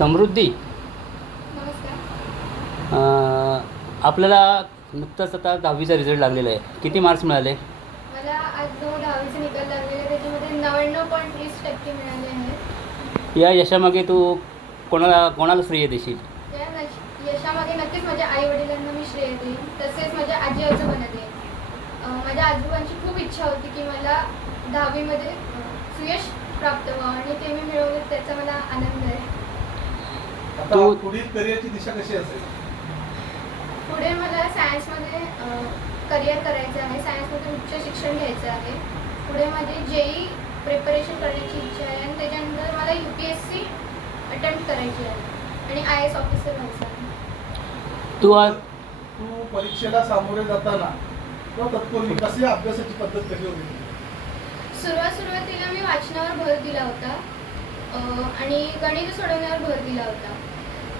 समृद्धी, नमस्कार. आपल्याला नुकताच आता 10वीचा रिझल्ट लागलेला आहे. किती मार्क्स मिळाले? मला आज जो 10वीचा निकाल लागलेला आहे त्याच्यामध्ये 99.30% मिळाले आहेत. या यशामागे तू कोणाला श्रेय देशील? या यशामागे नक्कीच माझ्या आईवडिलांना मी श्रेय देईन. तसेच माझ्या आजी आजोबांना देईन. माझ्या आजोबांची खूप इच्छा होती की मला 10वीमध्ये सुयश प्राप्त व्हावं आणि ते मी मिळवलं, त्याचा मला आनंद आहे. आता पुढील करिअरची दिशा कशी असेल? पुढे मला सायन्समध्ये करिअर करायचं आहे. सायन्समध्ये उच्च शिक्षण घ्यायचं आहे. पुढे माझी JEE प्रिपरेशन करण्याची इच्छा आहे आणि त्याच्यानंतर मला UPSC अटेम्प्ट करायची आहे आणि IAS ऑफिसर व्हायचं आहे. तू परीक्षेला सामोरे जाताना किंवा तत्पूर्वी कशी अभ्यासाची पद्धत कशी होती? सुरुवातीला मी वाचनावर भर दिला होता आणि गणित सोडवण्यावर भर दिला होता.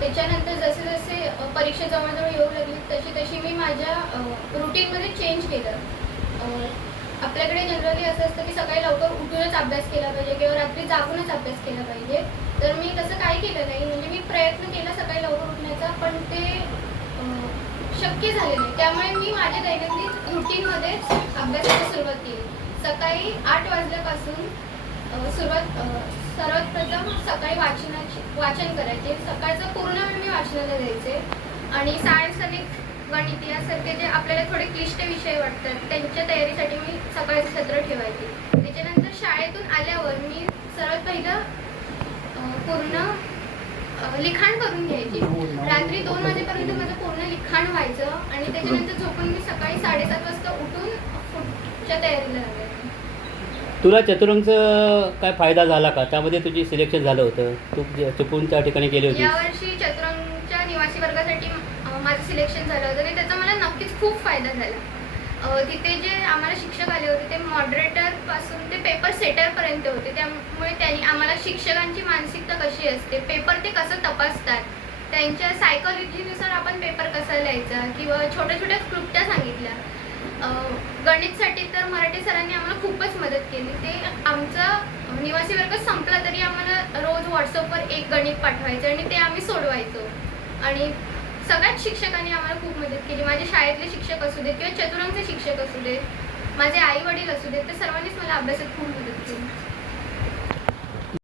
त्याच्यानंतर जसे जसे परीक्षा जवळजवळ येऊ लागली तशी मी माझ्या रुटीनमध्ये चेंज केलं. आपल्याकडे जनरली असं असतं की सकाळी लवकर उठूनच अभ्यास केला पाहिजे किंवा रात्री जागूनच अभ्यास केला पाहिजे. तर मी तसं काही केलं नाही. म्हणजे मी प्रयत्न केला सकाळी लवकर उठण्याचा, पण ते शक्य झाले नाही. त्यामुळे मी माझ्या दैनंदिन रुटीनमध्ये अभ्यासाची सुरुवात केली. सकाळी 8 वाजल्यापासून सर्वात प्रथम सकाळी वाचन करायचे. सकाळचा पूर्ण वेळ मी वाचनाला द्यायचे आणि सायन्स आणि गणित यासारखे जे आपल्याला थोडे क्लिष्ट विषय वाटतात त्यांच्या तयारीसाठी मी सकाळचं सत्र ठेवायचे. त्याच्यानंतर शाळेतून आल्यावर मी सर्वात पहिलं पूर्ण लिखाण करून घ्यायचे. रात्री 2 वाजेपर्यंत माझं पूर्ण लिखाण व्हायचं आणि त्याच्यानंतर झोपून मी सकाळी 7:30 वाजता उठून पुढच्या तयारीला लागायचे. तुला चतुरंगचं काय फायदा झाला का? त्यामध्ये तुझी सिलेक्शन झालं होतं, तू चुकून त्या ठिकाणी गेली होती. यावर्षी चतुरंगच्या निवासी वर्गासाठी माझं सिलेक्शन झालं होतं आणि त्याचा मला नक्कीच खूप फायदा झाला. तिथे जे आम्हाला शिक्षक आले होते ते मॉडरेटरपासून ते पेपर सेटरपर्यंत होते. त्यामुळे त्यांनी आम्हाला शिक्षकांची मानसिकता कशी असते, पेपर ते कसं तपासतात, त्यांच्या सायकॉलॉजीनुसार आपण पेपर कसा लिहायचा किंवा छोट्या छोट्या क्लुप्त्या सांगितल्या. गणितसाठी तर मराठी सरांनी आम्हाला खूपच मदत केली. ते आमचा निवासी वर्ग संपला तरी आम्हाला रोज व्हॉट्सअपवर एक गणित पाठवायचं आणि ते आम्ही सोडवायचो. आणि सगळ्याच शिक्षकांनी आम्हाला खूप मदत केली. माझे शाळेतले शिक्षक असू देत किंवा चतुरंगचे शिक्षक असू देत, माझे आई वडील असू देत, ते सर्वांनीच मला अभ्यासात खूप मदत केली.